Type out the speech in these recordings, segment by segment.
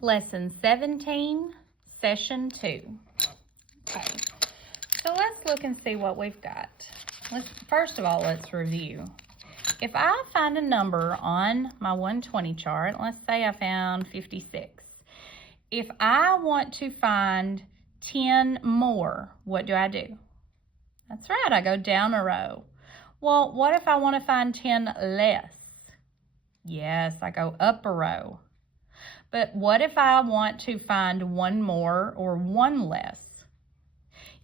Lesson 17, Session 2. Okay, so let's look and see what we've got. First of all, let's review. If I find a number on my 120 chart, let's say I found 56. If I want to find 10 more, what do? That's right, I go down a row. Well, what if I want to find 10 less? Yes, I go up a row. But what if I want to find one more or one less?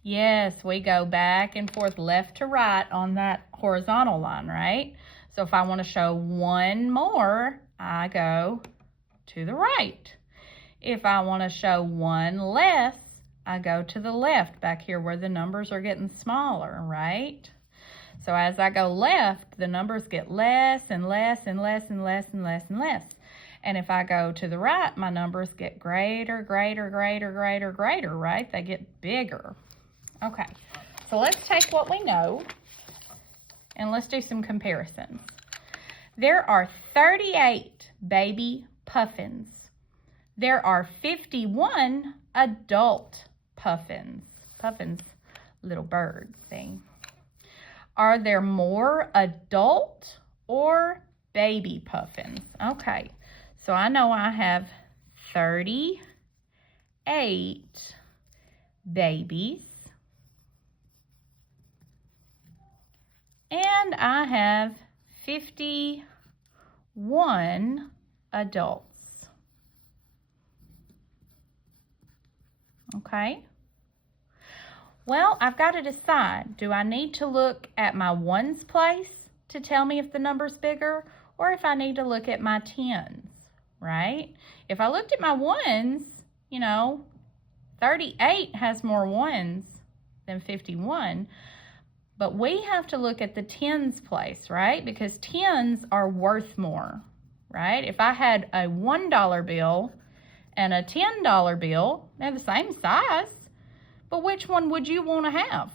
Yes, we go back and forth, left to right on that horizontal line, right? So if I want to show one more, I go to the right. If I want to show one less, I go to the left, back here where the numbers are getting smaller, right? So as I go left, the numbers get less and less and less and less and less and less. And if I go to the right, my numbers get greater, greater, greater, greater, greater, right? They get bigger. Okay, so let's take what we know and let's do some comparisons. There are 38 baby puffins. There are 51 adult puffins. Puffins, little bird thing. Are there more adult or baby puffins? Okay, so I know I have 38 babies. And I have 51 adults. Okay. Well, I've got to decide, do I need to look at my ones place to tell me if the number's bigger, or if I need to look at my tens, right? If I looked at my ones, 38 has more ones than 51, but we have to look at the tens place, right? Because tens are worth more, right? If I had a $1 bill and a $10 bill, they have the same size, but which one would you want to have?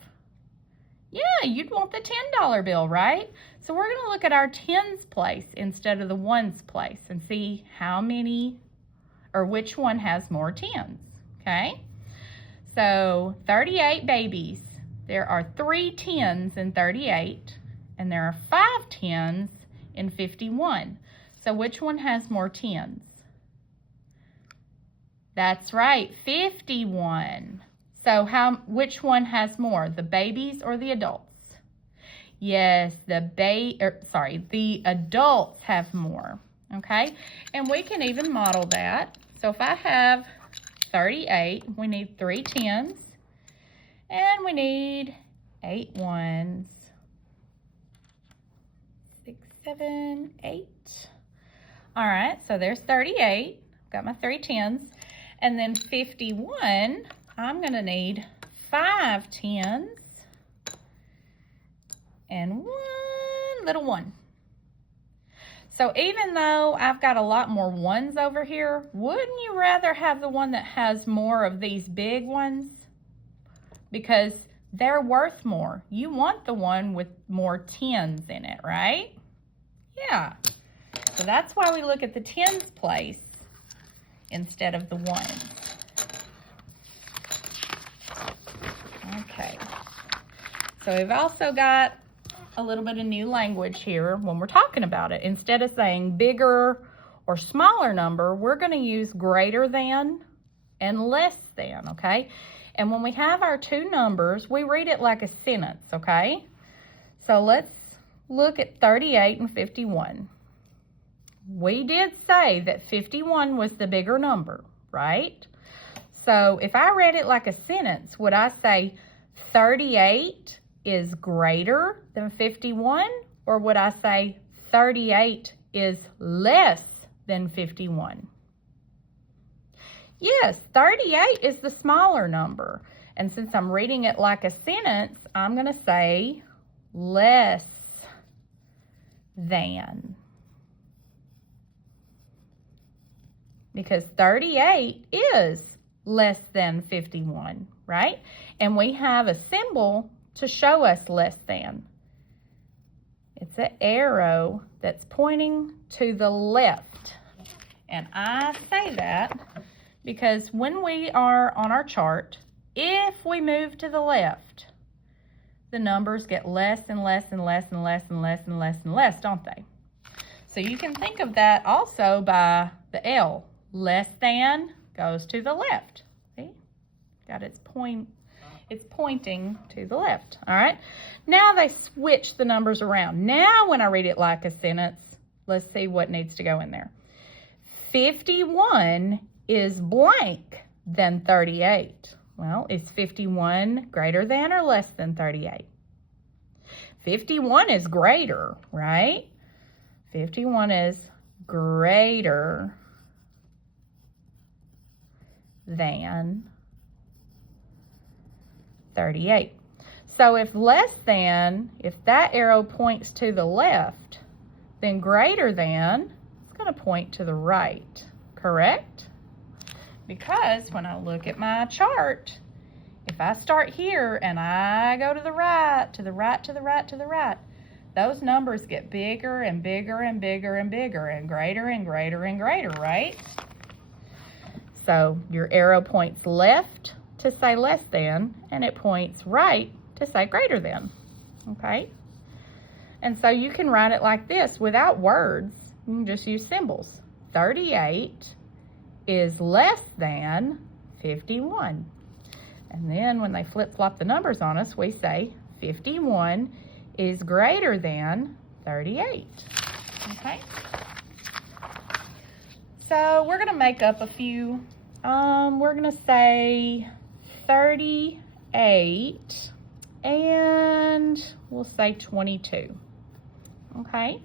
Yeah, you'd want the $10 bill, right? So we're going to look at our tens place instead of the ones place and see how many or which one has more tens, okay? So 38 babies. There are 3 tens in 38, and there are 5 tens in 51. So which one has more tens? That's right, 51. So which one has more, the babies or the adults? Yes, the adults have more, okay? And we can even model that. So if I have 38, we need 3 tens, and we need 8 ones. 6, 7, 8. All right, so there's 38. Got my 3 tens. And then 51, I'm going to need 5 tens and 1 little 1. So even though I've got a lot more ones over here, wouldn't you rather have the one that has more of these big ones? Because they're worth more. You want the one with more tens in it, right? Yeah. So that's why we look at the tens place instead of the ones. Okay. So we've also got a little bit of new language here when we're talking about it. Instead of saying bigger or smaller number, we're going to use greater than and less than, okay? And when we have our two numbers, we read it like a sentence, okay? So let's look at 38 and 51. We did say that 51 was the bigger number, right? So if I read it like a sentence, would I say 38 is greater than 51? Or would I say 38 is less than 51? Yes, 38 is the smaller number. And since I'm reading it like a sentence, I'm going to say less than. Because 38 is less than 51, right? And we have a symbol to show us less than. It's an arrow that's pointing to the left. And I say that because when we are on our chart, if we move to the left, the numbers get less and less and less and less and less and less and less, don't they? So you can think of that also by the L. Less than goes to the left. See? Got its point. It's pointing to the left. All right. Now they switch the numbers around. Now when I read it like a sentence, let's see what needs to go in there. 51 is blank than 38. Well, is 51 greater than or less than 38? 51 is greater, right? 51 is greater than 38. So if less than, if that arrow points to the left, then greater than, it's going to point to the right, correct? Because when I look at my chart, if I start here and I go to the right, to the right, to the right, to the right, those numbers get bigger and bigger and bigger and bigger and greater and greater and greater, right? So your arrow points left to say less than, and it points right to say greater than, okay? And so you can write it like this without words. You can just use symbols. 38 is less than 51. And then when they flip-flop the numbers on us, we say 51 is greater than 38. Okay? So we're going to make up a few. We're going to say 38 and we'll say 22. Okay?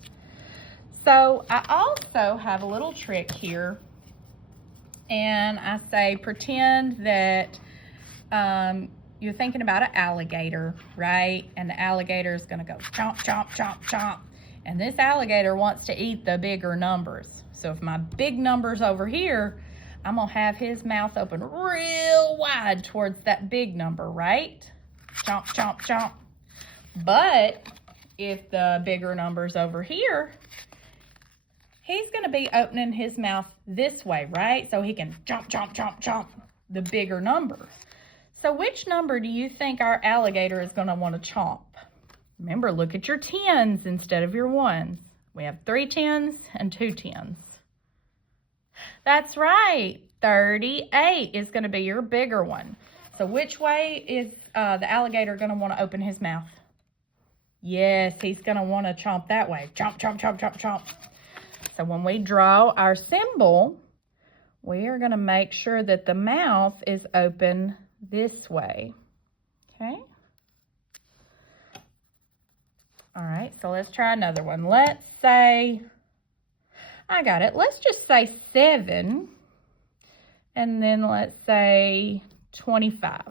So I also have a little trick here. And I say pretend that you're thinking about an alligator, right? And the alligator is going to go chomp, chomp, chomp, chomp. And this alligator wants to eat the bigger numbers. So if my big number's over here, I'm going to have his mouth open real wide towards that big number, right? Chomp, chomp, chomp. But if the bigger number's over here, he's going to be opening his mouth this way, right? So he can chomp, chomp, chomp, chomp the bigger number. So which number do you think our alligator is going to want to chomp? Remember, look at your tens instead of your ones. We have 3 tens and 2 tens. That's right. 38 is going to be your bigger one. So which way is the alligator going to want to open his mouth? Yes, he's going to want to chomp that way. Chomp, chomp, chomp, chomp, chomp. So when we draw our symbol, we are going to make sure that the mouth is open this way. Okay? All right, so let's try another one. Let's say, I got it. Let's just say 7, and then let's say 25.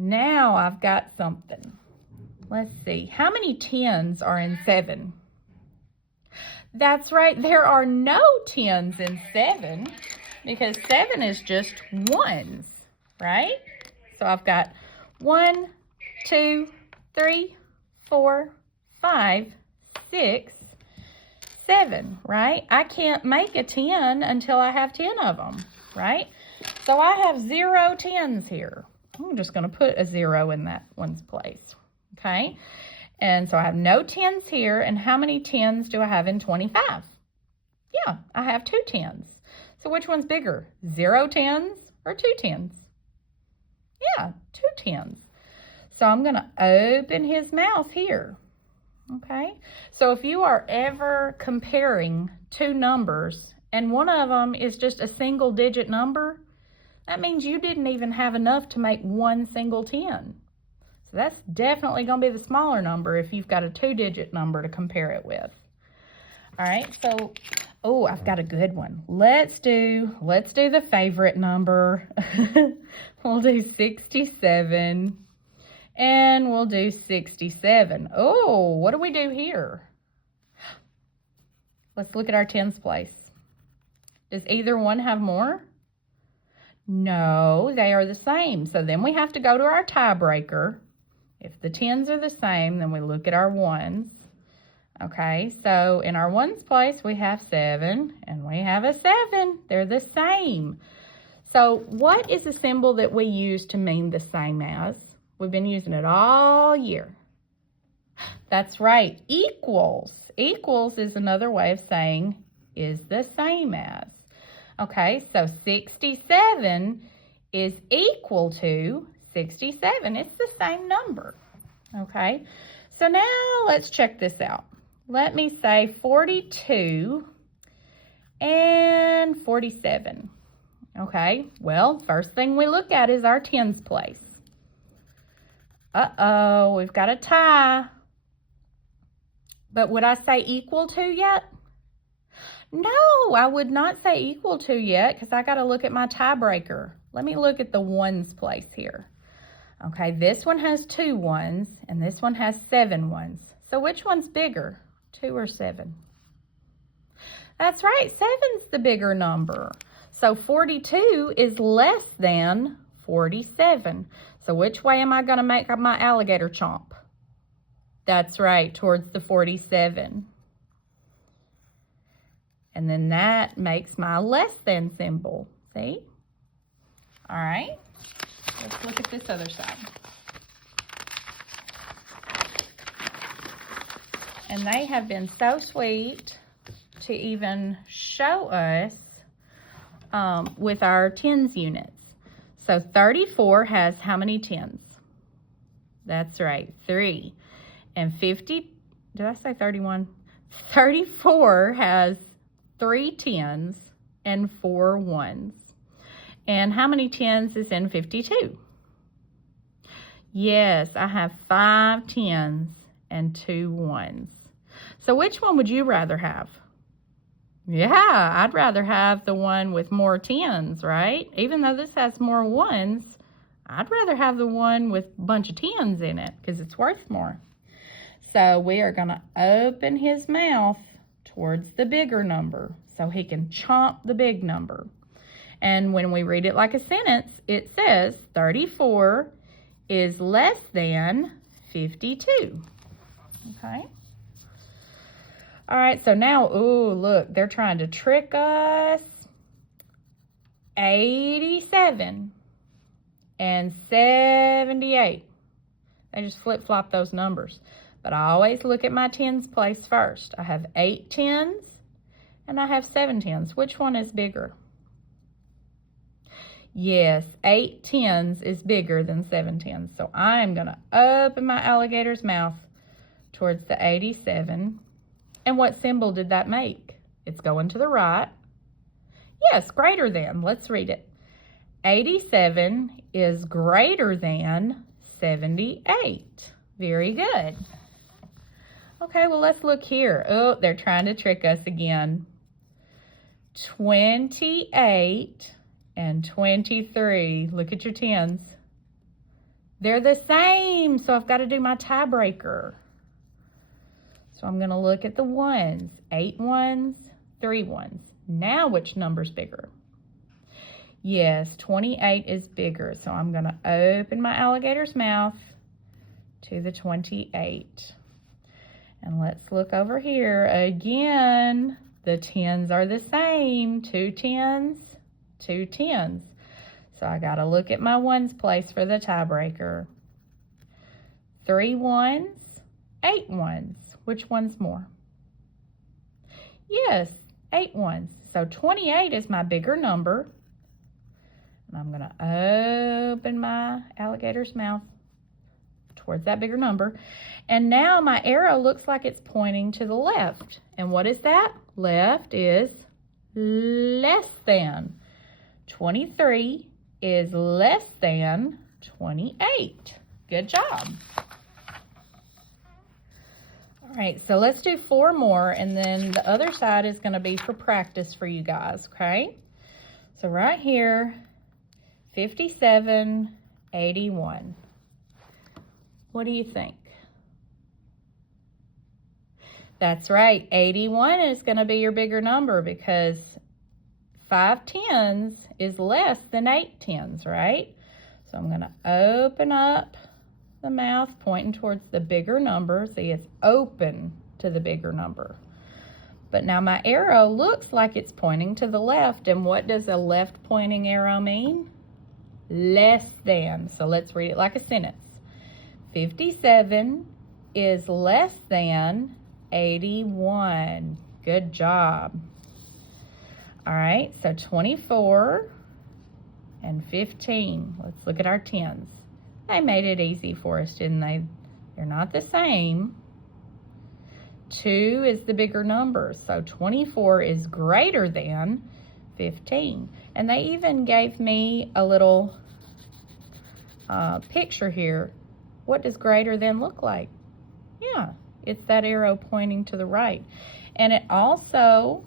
Now I've got something. Let's see. How many 10s are in 7? That's right. There are no 10s in 7 because 7 is just ones, right? So I've got 1, 2, 3, 4, 5, 6, 7, right? I can't make a 10 until I have 10 of them, right? So I have 0 10s here. I'm just going to put a 0 in that one's place, okay? And so I have no 10s here. And how many 10s do I have in 25? Yeah, I have 2 10s. So which one's bigger, 0 10s or 2 10s? Yeah, 2 10s. So I'm going to open his mouth here, okay? So if you are ever comparing 2 numbers and one of them is just a single digit number, that means you didn't even have enough to make one single 10. So that's definitely going to be the smaller number if you've got a 2-digit number to compare it with. All right, so, oh, I've got a good one. Let's do the favorite number. We'll do 67. And we'll do 67. Oh, what do we do here? Let's look at our tens place. Does either one have more? No, they are the same. So then we have to go to our tiebreaker. If the tens are the same, then we look at our ones. Okay, so in our ones place, we have 7, and we have a 7. They're the same. So what is the symbol that we use to mean the same as? We've been using it all year. That's right, equals. Equals is another way of saying is the same as. Okay, so 67 is equal to 67. It's the same number. Okay, so now let's check this out. Let me say 42 and 47. Okay, well, first thing we look at is our tens place. Uh-oh, we've got a tie. But would I say equal to yet? No, I would not say equal to yet because I got to look at my tiebreaker. Let me look at the ones place here. Okay, this one has 2 ones and this one has 7 ones. So which one's bigger, 2 or 7? That's right, 7's the bigger number. So 42 is less than 47. So which way am I going to make my alligator chomp? That's right, towards the 47. And then that makes my less than symbol. See? All right, let's look at this other side. And they have been so sweet to even show us with our tens units. So 34 has how many tens? That's right, 3. And 50, did I say 31? 34 has 3 tens and 4 ones. And how many tens is in 52? Yes, I have 5 tens and 2 ones. So which one would you rather have? Yeah, I'd rather have the one with more tens, right? Even though this has more ones, I'd rather have the one with a bunch of tens in it because it's worth more. So we are going to open his mouth towards the bigger number so he can chomp the big number. And when we read it like a sentence, it says 34 is less than 52. Okay? All right, so now, ooh, look, they're trying to trick us. 87 and 78. They just flip-flop those numbers. But I always look at my tens place first. I have 8 tens and I have 7 tens. Which one is bigger? Yes, 8 tens is bigger than 7 tens. So I am going to open my alligator's mouth towards the 87. And what symbol did that make? It's going to the right. Yes, greater than. Let's read it. 87 is greater than 78. Very good. Okay, well, let's look here. Oh, they're trying to trick us again. 28 and 23. Look at your tens. They're the same, so I've got to do my tiebreaker. So I'm going to look at the ones. 8 ones, 3 ones. Now which number's bigger? Yes, 28 is bigger. So I'm going to open my alligator's mouth to the 28. And let's look over here. Again, the tens are the same. 2 tens, 2 tens. So I got to look at my ones place for the tiebreaker. 3 ones, 8 ones. Which one's more? Yes, 8 ones. So 28 is my bigger number. And I'm going to open my alligator's mouth towards that bigger number. And now my arrow looks like it's pointing to the left. And what is that? Left is less than. 23 is less than 28. Good job. All right, so let's do 4 more, and then the other side is going to be for practice for you guys, okay? So right here, 57, 81. What do you think? That's right, 81 is going to be your bigger number because 5 tens is less than 8 tens, right? So I'm going to open up the mouth pointing towards the bigger number. See, it's open. to the bigger number. But now my arrow looks like it's pointing to the left. And what does a left pointing arrow mean? Less than. So let's read it like a sentence. 57 is less than 81. Good job. All right, so 24 and 15. Let's look at our tens. They made it easy for us, didn't they? They're not the same. 2 is the bigger number, so 24 is greater than 15. And they even gave me a little picture here. What does greater than look like? Yeah, it's that arrow pointing to the right. And it also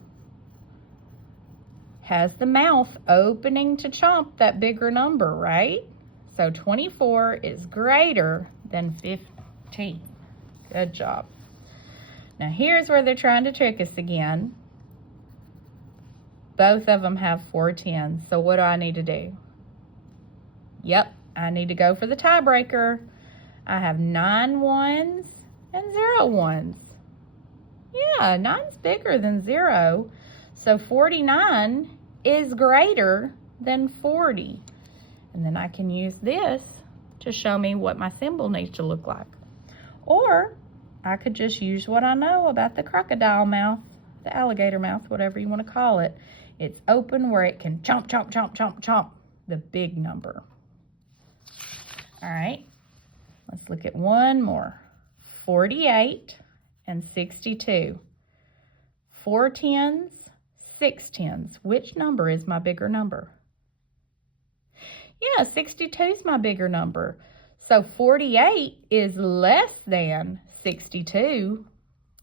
has the mouth opening to chomp that bigger number, right? So 24 is greater than 15. Good job. Now here's where they're trying to trick us again. Both of them have 4 tens. So what do I need to do? Yep, I need to go for the tiebreaker. I have 9 ones and 0 ones. Yeah, 9's bigger than 0. So 49 is greater than 40. And then I can use this to show me what my symbol needs to look like. Or I could just use what I know about the crocodile mouth, the alligator mouth, whatever you want to call it. It's open where it can chomp, chomp, chomp, chomp, chomp the big number. All right, let's look at one more. 48 and 62. 4 tens, 6 tens. Which number is my bigger number? Yeah, 62 is my bigger number. So 48 is less than 62.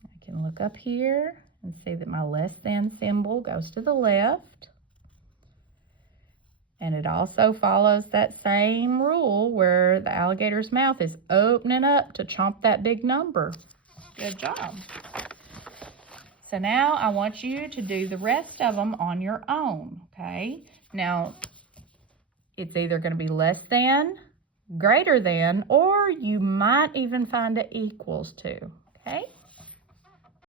I can look up here and see that my less than symbol goes to the left. And it also follows that same rule where the alligator's mouth is opening up to chomp that big number. Good job. So now I want you to do the rest of them on your own, okay? Now, it's either going to be less than, greater than, or you might even find it equals to, okay?